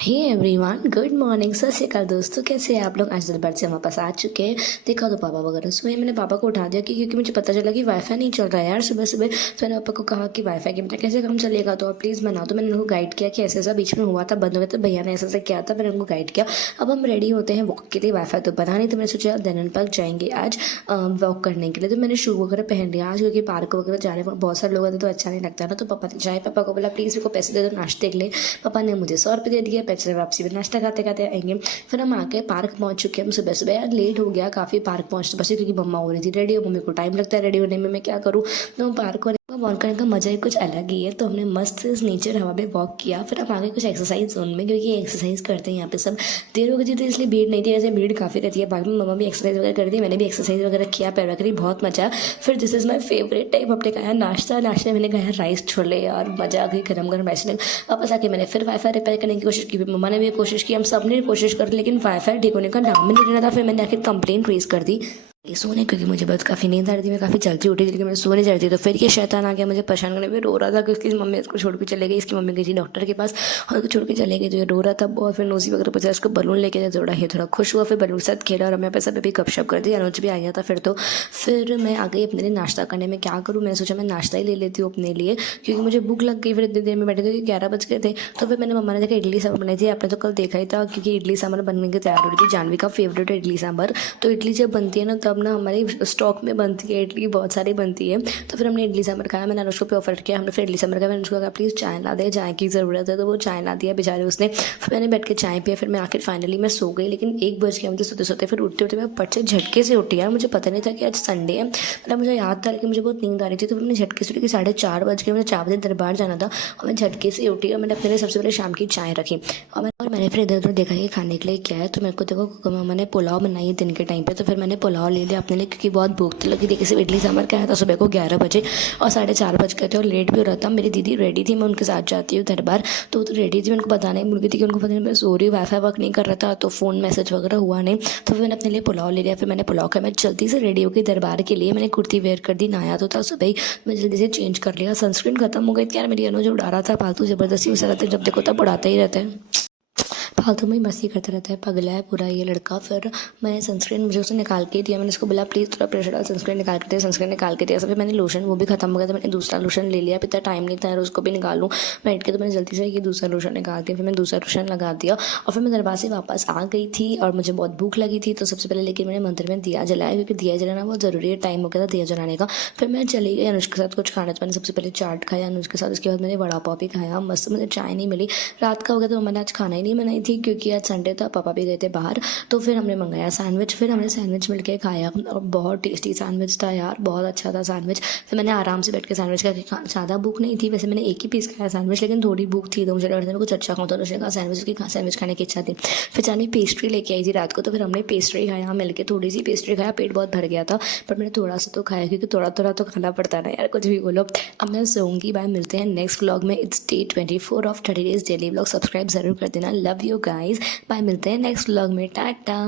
Hey everyone, good morning, सत श्री अकाल दोस्तों। कैसे हैं आप लोग? आज दोपहर से हमारे पास आ चुके हैं। देखा तो पापा वगैरह सोए। मैंने पापा को उठा दिया क्योंकि मुझे पता चला कि वाईफाई नहीं चल रहा है यार सुबह सुबह। तो मैंने पापा को कहा कि वाईफाई के बिना कैसे काम चलेगा, तो आप प्लीज़ बनाओ। तो मैंने उनको गाइड किया कि ऐसे ऐसा बीच में हुआ था, बंद हो गया था, भैया ने ऐसा ऐसा किया था। मैंने उनको गाइड किया। अब हम रेडी होते हैं वॉक के लिए। वाईफाई तो बना नहीं, तो मैंने सोचा देनन पार्क जाएंगे आज वॉक करने के लिए। तो मैंने शू वगैरह पहन लिया आज, क्योंकि पार्क वगैरह जाने पर बहुत सारे लोग आते तो अच्छा नहीं लगता ना। तो पापा ने जाए, पापा को बोला प्लीज़ मेरे को पैसे दे दो नाश्ते के लिए। पापा ने मुझे 100 रुपये दे दिए। पैसे वापसी में नाश्ता खाते खाते आएंगे। फिर हम आके पार्क पहुंच चुके हैं। हम सुबह सुबह यार लेट हो गया काफ़ी पार्क पहुंचते बस, क्योंकि मम्मा हो रही थी रेडी। और मम्मी को टाइम लगता है रेडी होने में, मैं क्या करूँ। तो पार्क वॉक करने का मज़ा ही कुछ अलग ही है। तो हमने मस्त से इस नेचर हवा में वॉक किया। फिर हम आगे कुछ एक्सरसाइज जोन में, क्योंकि एक्सरसाइज करते हैं यहाँ पे सब। देर हो गई थी तो इसलिए भीड़ नहीं थी, ऐसे भीड़ काफ़ी रहती है पार्क में। मम्मा भी एक्सरसाइज वगैरह कर दी, मैंने भी एक्सरसाइज वगैरह किया, पैर वगैरह बहुत मजा। फिर this is my favourite time, हमने खाया नाश्ता। नाश्ते में मैंने खाया राइस छोले और मजा आ गई, गर्म गर्म राइस। वापस आके मैंने फिर वाईफाई रिपेयर करने की कोशिश की। फिर मम्मा ने भी कोशिश की, हम सब ने कोशिश कर, लेकिन वाईफाई ठीक होने का नाम ही नहीं ले रहा था। फिर मैंने आखिर कंप्लेंट रेज कर दी सोने, क्योंकि मुझे बहुत काफ़ी नींद आ रही थी। मैं काफ़ी जल्दी उठी थी, लेकिन मैं सोने जा रही थी। तो फिर ये शैतान आ गया मुझे परेशान करने में। रो रहा था क्योंकि इसकी मम्मी इसको छोड़ के चले गई। इसकी मम्मी गई थी डॉक्टर के पास और उसको छोड़ के चले गई। तो ये रो रहा था बहुत। फिर नोसी वगैरह बचा, उसको बलून लेके दौड़ा, ये थोड़ा खुश हुआ। फिर बलून के साथ खेला और हमें पैसा पे भी गपशप कर दी। अनुज भी आ गया था। फिर मैं आ गई अपने लिए नाश्ता करने में। क्या करूँ, मैंने सोचा मैं नाश्ता ही ले लेती हूँ अपने लिए, क्योंकि मुझे भूख लग गई। फिर इतनी देर में बैठे थे कि 11 बज गए थे। तो फिर मैंने मम्मा ने देखा इडली सांभर बनाई थी। आपने तो कल देखा ही था, क्योंकि इडली सांभर बनने के तैयार हो रही थी। जानवी का फेवरेट है इडली सांभर। तो इडली जब बनती है ना, तब ना हमारी स्टॉक में बनती है इडली, बहुत सारी बनती है। तो फिर हमने इडली सांभर खाया। मैंने अनुष्का पे ऑफर किया, हमने फिर इडली सांभर खाया। मैंने उसको कहा प्लीज़ चाय ला दे, चाय की ज़रूरत है। तो वो चाय ला दिया बेचारे उसने। फिर मैंने बैठ के चाय पिया। फिर मैं आखिर फाइनली मैं सो गई, लेकिन 1 बज गया मुझे सोते सोते। फिर उठते उठते मैं पट से झटके से उठी यार। मुझे पता नहीं था कि आज संडे है। मतलब मुझे याद था, लेकिन मुझे बहुत नींद आ रही थी। तो मैंने झटके से उठी कि 4:30 बज गए, मुझे 4 बजे दरबार जाना था। और मैं झटके से उठी और मैंने अपने लिए सबसे पहले शाम की चाय रखी। और मैंने फिर इधर उधर देखा कि खाने के लिए क्या है। तो मेरे को देखो मम्मा ने पुलाव बनाई है दिन के टाइम पे। तो फिर मैंने पुलाव ले लिया अपने लिए, क्योंकि बहुत भूख लगी थी। किसी इडली सांभर क्या आया था सुबह को 11 बजे और 4:30 बज गए थे और लेट भी हो रहा था। मेरी दीदी रेडी थी, मैं उनके साथ जाती हूँ दरबार। तो वो तो रेडी थी, मैं उनको बताने भूल गई थी कि उनको पता नहीं मैं सो रही हूँ, वाईफाई वर्क नहीं कर रहा था, तो फ़ोन मैसेज वगैरह हुआ नहीं। तो फिर मैंने अपने लिए पुलाव ले लिया। फिर मैंने पुलाव खाया। मैं जल्दी से रेडी हो गई दरबार के लिए। मैंने कुर्ती वेयर कर दी, नहाया तो था सुबह ही। मैं जल्दी से चेंज कर लिया। सनस्क्रीन खत्म हो गई थी यार मेरी। अनुज उड़ा रहा था फालतू, ज़बरदस्ती उसे रहता है, जब देखो तब उड़ाता ही रहता है, फालतू में ही मस्ती करता रहता है, पगला है पूरा ये लड़का। फिर मैंने सनस्क्रीन मुझे उसने निकाल के दिया। मैंने उसको बोला प्लीज़ थोड़ा प्रेशर डाल, सनस्क्रीन निकाल के दिया। सनस्क्रीन निकाल के दिया। फिर मैंने लोशन, वो भी खत्म हो गया था, मैंने दूसरा लोशन ले लिया। इतना टाइम नहीं था यार उसको भी निकालूँ बैठ के। तो मैंने जल्दी से ये दूसरा लोशन निकाल के फिर मैंने दूसरा लोशन लगा दिया। और फिर मैं दरबार से वापस आ गई थी और मुझे बहुत भूख लगी थी। तो सबसे पहले लेकिन मैंने मंदिर में दिया जलाया, क्योंकि दिया जलाना बहुत ज़रूरी है। टाइम हो गया था दिया जलाने का। फिर मैं चली गई अनुज के साथ कुछ खाने। तो मैंने सबसे पहले चाट खाया अनुज के साथ। उसके बाद मैंने वड़ा पाव भी खाया मस्त। मुझे चाय नहीं मिली, रात का हो गया। तो मैंने आज खाना ही नहीं बनाई थी, क्योंकि आज संडे था, पापा भी गए थे बाहर। तो फिर हमने मंगाया सैंडविच। फिर हमने सैंडविच मिलके खाया और बहुत टेस्टी सैंडविच था यार, बहुत अच्छा था सैंडविच। फिर मैंने आराम से बैठ के सैंडविच खा, ज़्यादा भूख नहीं थी वैसे। मैंने एक ही पीस खाया सैंडविच, लेकिन थोड़ी भूख थी तो मुझे लग रहा था मैं कुछ अच्छा खाऊँ। तो उसने कहा सैंडविच खाने की इच्छा थी। फिर जानी पेस्ट्री लेके आई थी रात को। तो फिर हमने पेस्ट्री खाया मिलके, थोड़ी सी पेस्ट्री खाया, पेट बहुत भर गया था। पर मैंने थोड़ा सा तो खाया, क्योंकि थोड़ा थोड़ा तो खाना पड़ता है ना यार, कुछ भी बोलो। अब मैं सोऊंगी। बाय, मिलते हैं नेक्स्ट व्लॉग में। It's day 24 of 30 days daily vlog. Subscribe जरूर कर देना। Love you guys. बाय, मिलते हैं नेक्स्ट व्लॉग में। टाटा।